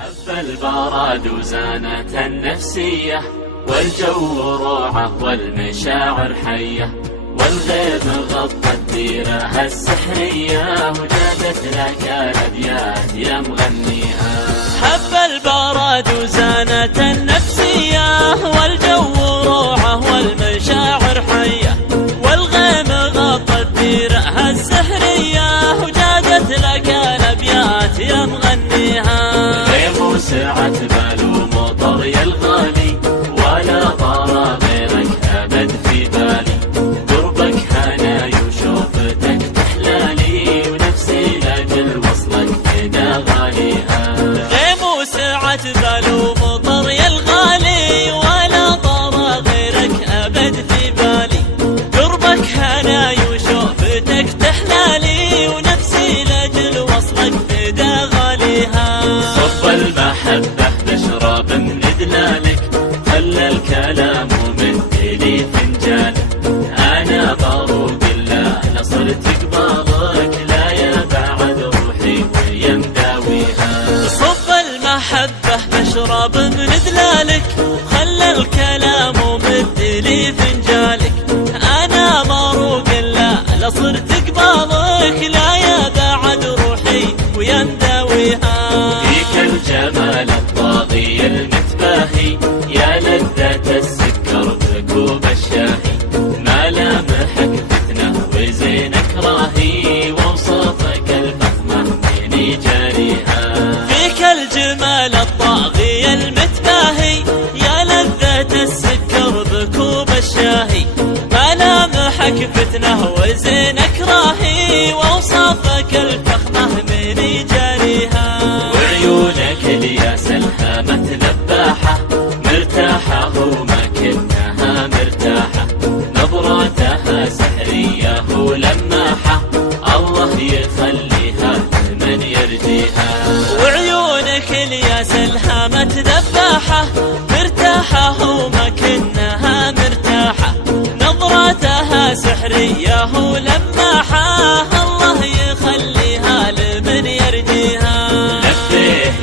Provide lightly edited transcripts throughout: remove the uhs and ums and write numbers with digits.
هب البراد وزانت النفسية، والجو روعة والمشاعر حية، والغيم غطت ديرها السحرية، وجادت لك الأبيات يا مغنيها. هب البراد وزانت النفسية، والجو روعة والمشاعر حية، والغيم غطت ديرها السحرية، وجادت لك الأبيات يا مغنيها. سعت بال ومطر يا الغالي، ولا طار غيرك أبد في بالي، قربك هنا وشوفتك تحلالي، ونفسي لأجل وصلك فدا غاليها. غيم سعت بال ومطر يا الغالي، ولا طار غيرك أبد في بالي، قربك هنا وشوفتك تحلالي، ونفسي لأجل وصلك فدا غاليها. صب المحبة بشرب من دلالك، خلى الكلام ومثلي فنجانك، أنا بروق الله لصرت قبالك، لا يا بعد روحي ويا مداويها. صب المحبة بشرب من دلالك، خلى الكلام ومثلي فنجانك، أنا بروق الله لصرت قبالك، لا يا بعد روحي ويا مداويها. الجمال الطاغي المتباهي، يا لذة السكر بكوب الشاهي، ملامحك فتنة وزينك راهي، ووصفك الفخمة من جاريها. فيك الجمال الطاغي المتباهي، يا لذة السكر بكوب الشاهي، ملامحك فتنة وزينك راهي، ووصفك الفخمة من جاريها. وعيونك الياس الهامة ذباحة، مرتاحة وما كنها مرتاحة، نظراتها سحرية ولماحة، الله يخليها لمن يرجيها. وعيونك الياس الهامة ذباحة، مرتاحة وما كنها مرتاحة، نظراتها سحرية ولماحة، الله يخليها لمن يرجيها.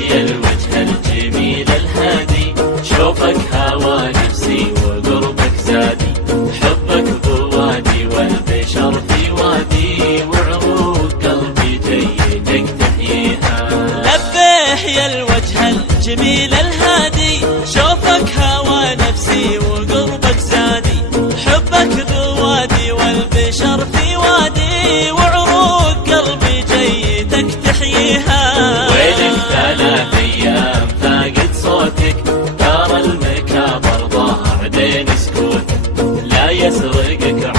يا الوجه الجميل الهادي، شوفك هوى نفسي وقربك زادي، حبك بوادي والبشر في وادي، وعروق قلبي جيدك تحييها. لبيه يا الوجه الجميل الهادي، شوفك هوى نفسي وقربك زادي، حبك بوادي والبشر في وادي، وعروق قلبي جيدك تحييها. ويلك 3 أيام فاقد صوتك، دار المكابر ضاع بين سكوتك، لا يسرقك